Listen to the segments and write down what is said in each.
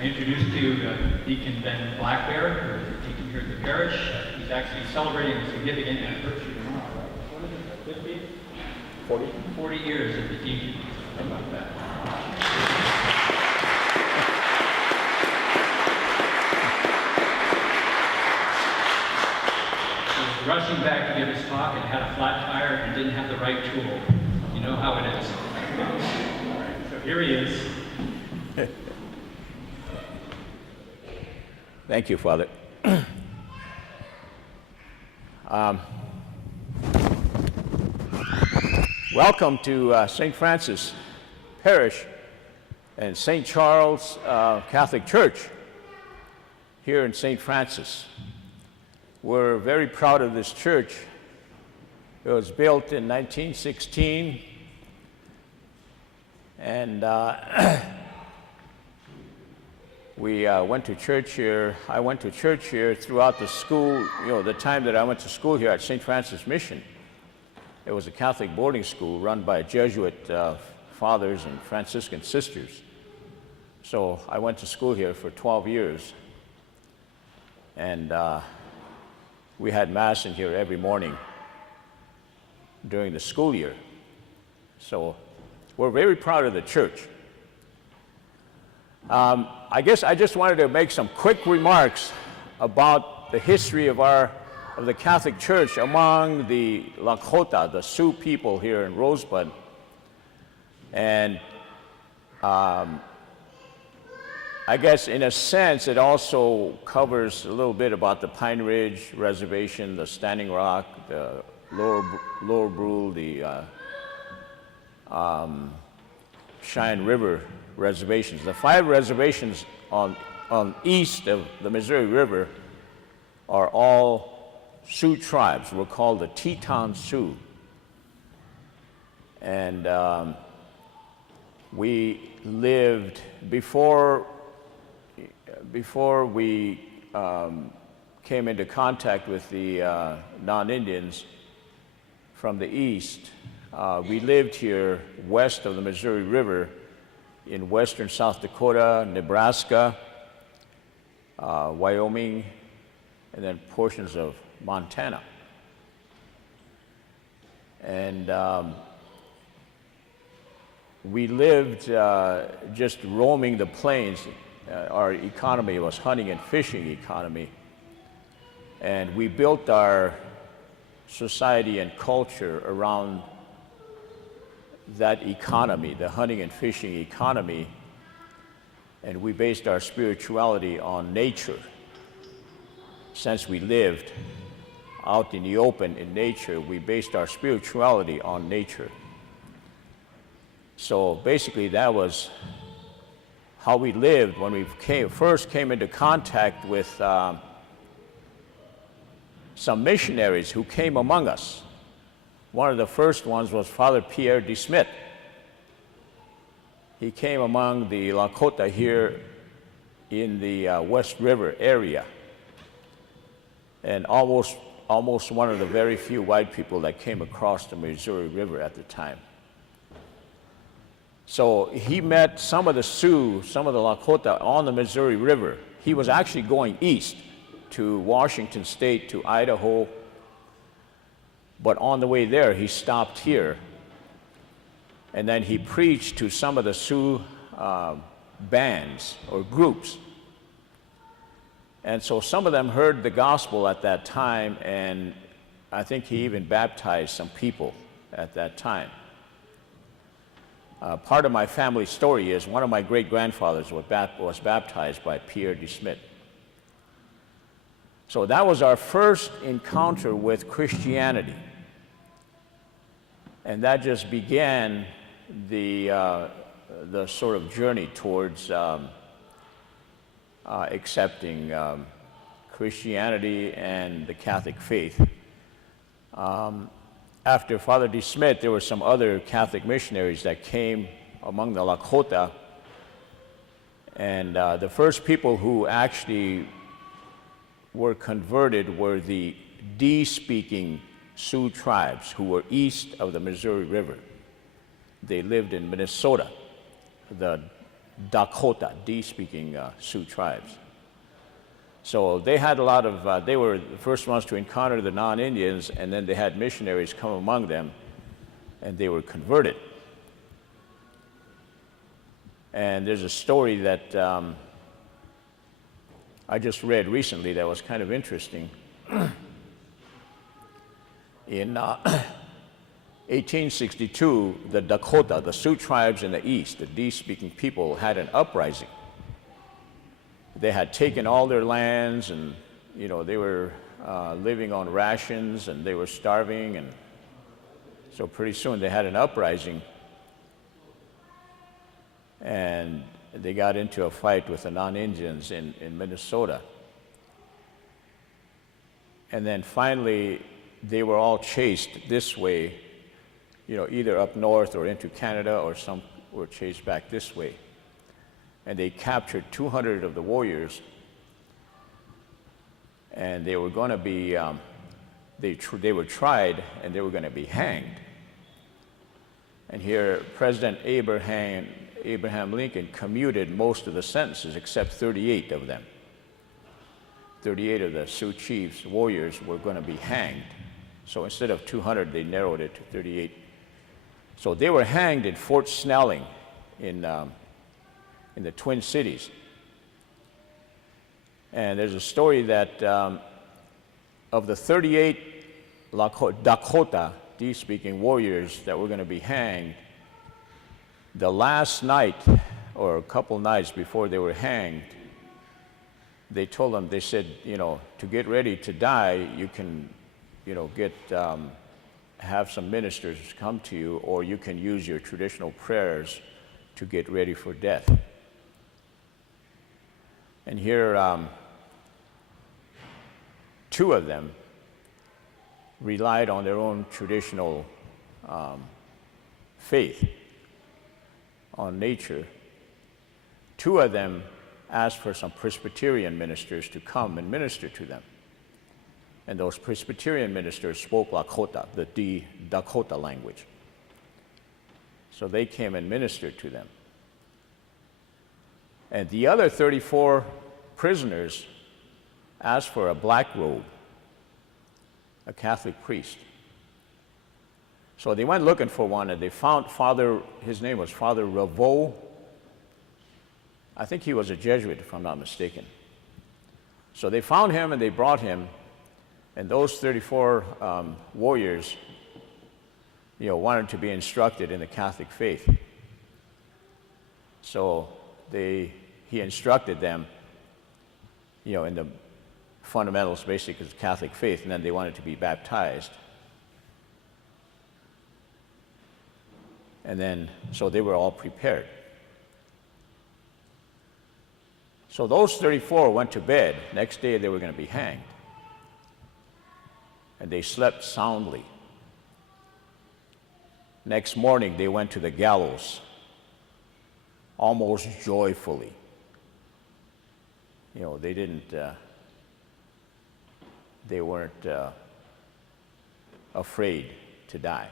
I introduced to you Deacon Ben Black Bear, who is a deacon here at the parish. He's actually celebrating a significant anniversary tomorrow, right? What is it, 50? 40? 40 years of the deacon. How about that? He was rushing back to give his talk and had a flat tire and didn't have the right tool. You know how it is. All right, so here he is. Thank you, Father. Welcome to St. Francis Parish and St. Charles Catholic Church here in St. Francis. We're very proud of this church. It was built in 1916, and we went to church here. I went to church here throughout the school, the time that I went to school here at St. Francis Mission. It was a Catholic boarding school run by Jesuit fathers and Franciscan sisters. So I went to school here for 12 years. And we had Mass in here every morning during the school year. So we're very proud of the church. I guess I just wanted to make some quick remarks about the history of the Catholic Church among the Lakota, the Sioux people here in Rosebud. And I guess in a sense it also covers a little bit about the Pine Ridge Reservation, the Standing Rock, the Lower Brule, the Cheyenne River reservations. The 5 reservations on east of the Missouri River are all Sioux tribes. We're called the Teton Sioux. And we lived, before we came into contact with the non-Indians from the east, we lived here west of the Missouri River in western South Dakota, Nebraska, Wyoming, and then portions of Montana. And we lived just roaming the plains. Our economy was hunting and fishing economy. And we built our society and culture around that economy, the hunting and fishing economy, and we based our spirituality on nature. Since we lived out in the open in nature, we based our spirituality on nature. So basically that was how we lived when we first came into contact with some missionaries who came among us. One of the first ones was Father Pierre de Smet. He came among the Lakota here in the West River area, and almost one of the very few white people that came across the Missouri River at the time. So he met some of the Sioux, some of the Lakota on the Missouri River. He was actually going east to Washington State, to Idaho, but on the way there, he stopped here, and then he preached to some of the Sioux bands or groups. And so some of them heard the gospel at that time, and I think he even baptized some people at that time. Part of my family story is one of my great-grandfathers was baptized by Pierre de Smet. So that was our first encounter with Christianity. And that just began the sort of journey towards accepting Christianity and the Catholic faith. After Father de Smet, there were some other Catholic missionaries that came among the Lakota. And the first people who actually were converted were the D-speaking Sioux tribes who were east of the Missouri River. They lived in Minnesota. The Dakota, D-speaking Sioux tribes. So they had a lot of, they were the first ones to encounter the non-Indians, and then they had missionaries come among them, and they were converted. And there's a story that I just read recently that was kind of interesting. In 1862, the Dakota, the Sioux tribes in the east, the D-speaking people, had an uprising. They had taken all their lands, and they were living on rations, and they were starving, and so pretty soon they had an uprising, and they got into a fight with the non-Indians in Minnesota. And then finally, they were all chased this way, either up north or into Canada, or some were chased back this way. And they captured 200 of the warriors, and they were going to be, they were tried, and they were going to be hanged. And here, President Abraham Lincoln commuted most of the sentences except 38 of them. 38 of the Sioux chiefs, warriors, were going to be hanged. So instead of 200, they narrowed it to 38. So they were hanged in Fort Snelling in the Twin Cities. And there's a story that of the 38 Dakota, D-speaking warriors that were going to be hanged, the last night, or a couple nights before they were hanged, they told them, they said, to get ready to die, you can, have some ministers come to you, or you can use your traditional prayers to get ready for death. And here, two of them relied on their own traditional faith, on nature. Two of them asked for some Presbyterian ministers to come and minister to them. And those Presbyterian ministers spoke Lakota, the Dakota language. So they came and ministered to them. And the other 34 prisoners asked for a black robe, a Catholic priest. So they went looking for one, and they found his name was Father Ravoux. I think he was a Jesuit, if I'm not mistaken. So they found him, and they brought him, and those 34 warriors, wanted to be instructed in the Catholic faith. So he instructed them, in the fundamentals, basic of Catholic faith, and then they wanted to be baptized. And then, so they were all prepared. So those 34 went to bed. Next day they were going to be hanged. And they slept soundly. Next morning they went to the gallows, almost joyfully. They weren't afraid to die.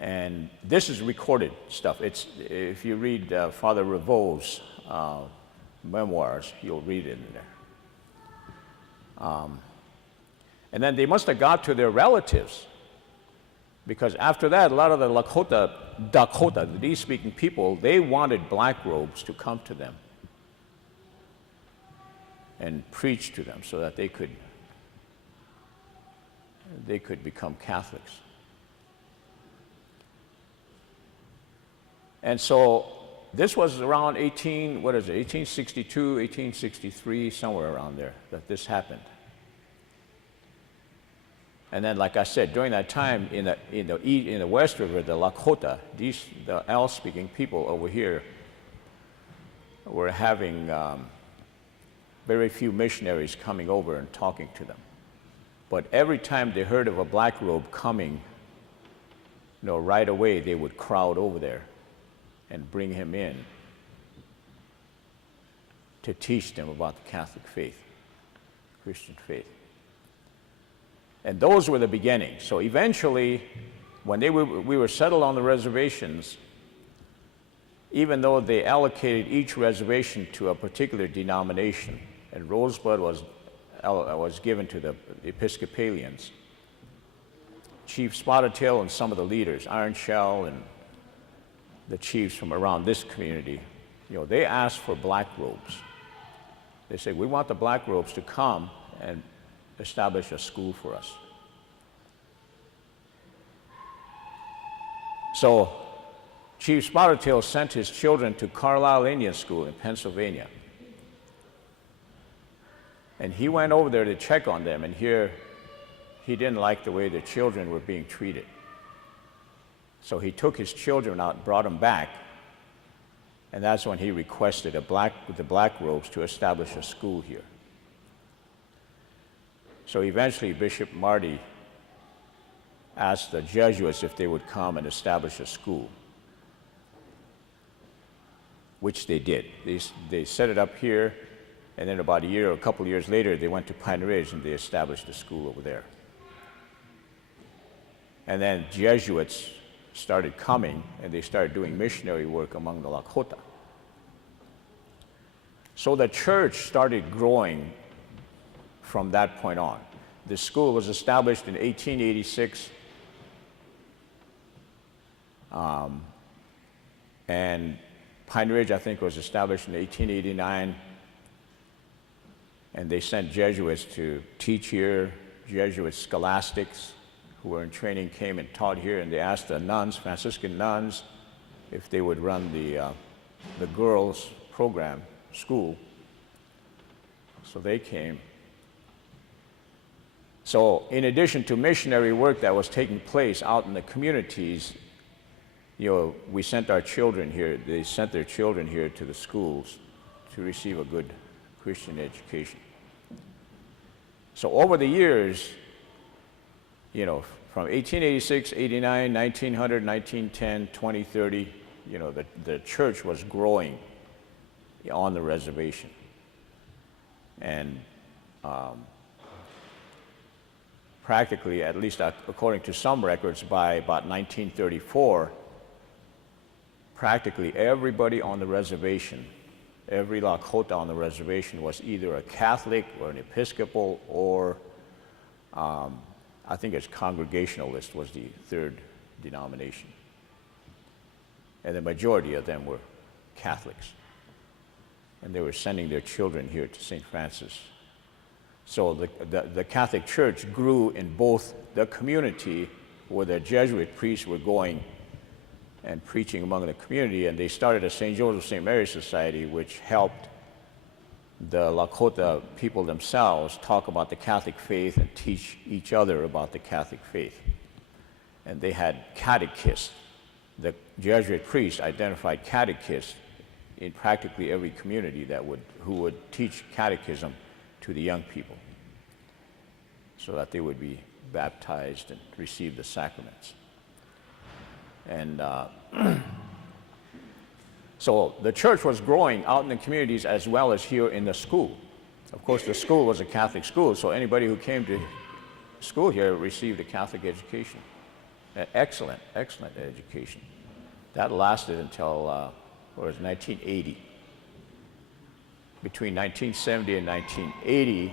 And this is recorded stuff. If you read Father Ravoux' memoirs, you'll read it in there. And then they must have got to their relatives, because after that, a lot of the Dakota, the D-speaking people, they wanted black robes to come to them and preach to them so that they could become Catholics. And so this was around 1862, 1863, somewhere around there that this happened. And then, like I said, during that time in the West River, the Lakota, the L-speaking people over here, were having very few missionaries coming over and talking to them. But every time they heard of a black robe coming, right away they would crowd over there and bring him in to teach them about the Catholic faith, Christian faith. And those were the beginnings. So eventually, when we were settled on the reservations, even though they allocated each reservation to a particular denomination, and Rosebud was given to the Episcopalians, Chief Spotted Tail and some of the leaders, Iron Shell and the chiefs from around this community, they asked for black robes. They said, we want the black robes to come and establish a school for us. So Chief Spotted Tail sent his children to Carlisle Indian School in Pennsylvania. And he went over there to check on them, and here he didn't like the way the children were being treated. So he took his children out and brought them back, and that's when he requested the black robes to establish a school here. So eventually Bishop Marty asked the Jesuits if they would come and establish a school, which they did. They set it up here, and then about a couple of years later, they went to Pine Ridge and they established a school over there. And then Jesuits started coming, and they started doing missionary work among the Lakota. So the church started growing from that point on. The school was established in 1886, and Pine Ridge, I think, was established in 1889, and they sent Jesuits to teach here. Jesuit scholastics who were in training came and taught here, and they asked the nuns, Franciscan nuns, if they would run the girls' program, school. So they came. So in addition to missionary work that was taking place out in the communities, we sent our children here. They sent their children here to the schools to receive a good Christian education. So over the years, from 1886, 89, 1900, 1910, 2030, the church was growing on the reservation. And practically, at least according to some records, by about 1934, practically everybody on the reservation, every Lakota on the reservation was either a Catholic or an Episcopal or I think it's Congregationalist was the third denomination. And the majority of them were Catholics. And they were sending their children here to St. Francis. So the Catholic Church grew in both the community where the Jesuit priests were going and preaching among the community, and they started a St. Joseph St. Mary Society, which helped the Lakota people themselves talk about the Catholic faith and teach each other about the Catholic faith. And they had catechists. The Jesuit priests identified catechists in practically every community who would teach catechism to the young people so that they would be baptized and receive the sacraments. And so the church was growing out in the communities as well as here in the school. Of course, the school was a Catholic school, so anybody who came to school here received a Catholic education. An excellent, excellent education. That lasted until 1980. Between 1970 and 1980,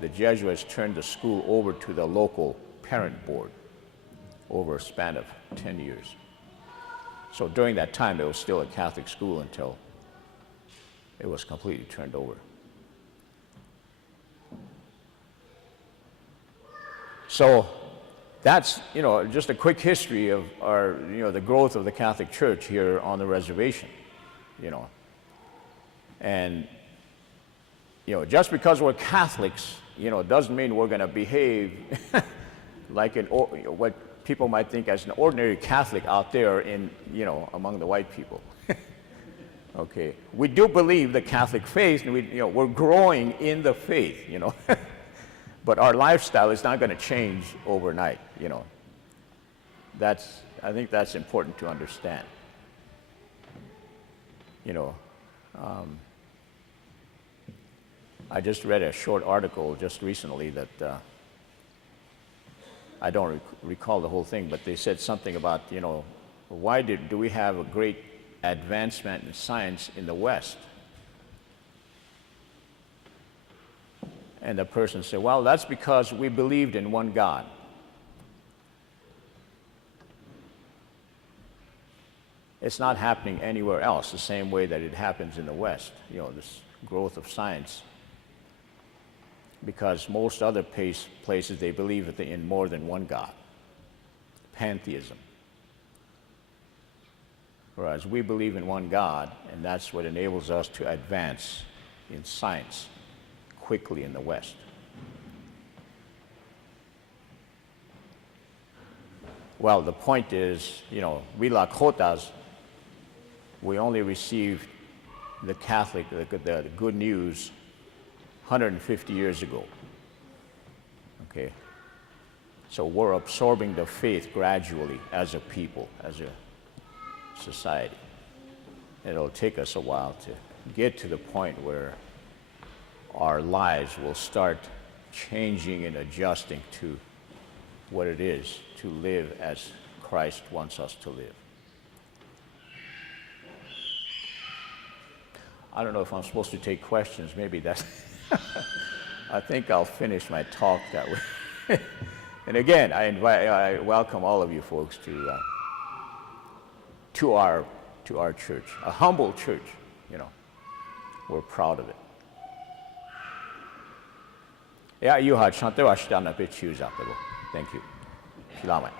the Jesuits turned the school over to the local parent board over a span of 10 years. So during that time, it was still a Catholic school until it was completely turned over. So that's, just a quick history of our, the growth of the Catholic Church here on the reservation, And, just because we're Catholics, doesn't mean we're going to behave like what people might think as an ordinary Catholic out there among the white people. Okay, we do believe the Catholic faith, and we're growing in the faith, but our lifestyle is not going to change overnight, I think that's important to understand. I just read a short article just recently that I don't recall the whole thing, but they said something about, why do we have a great advancement in science in the West. And the person said, well, that's because we believed in one God. It's not happening anywhere else the same way that it happens in the West, this growth of science. Because most other places, they believe in more than one God, pantheism. Whereas we believe in one God, and that's what enables us to advance in science quickly in the West. Well, the point is, we Lakotas, we only received the good news 150 years ago. Okay? So we're absorbing the faith gradually as a people, as a society. It'll take us a while to get to the point where our lives will start changing and adjusting to what it is to live as Christ wants us to live. I don't know if I'm supposed to take questions. Maybe that's... I think I'll finish my talk that way. And again, I welcome all of you folks to our church, a humble church. We're proud of it. Yeah, you had Thank you. Salamat.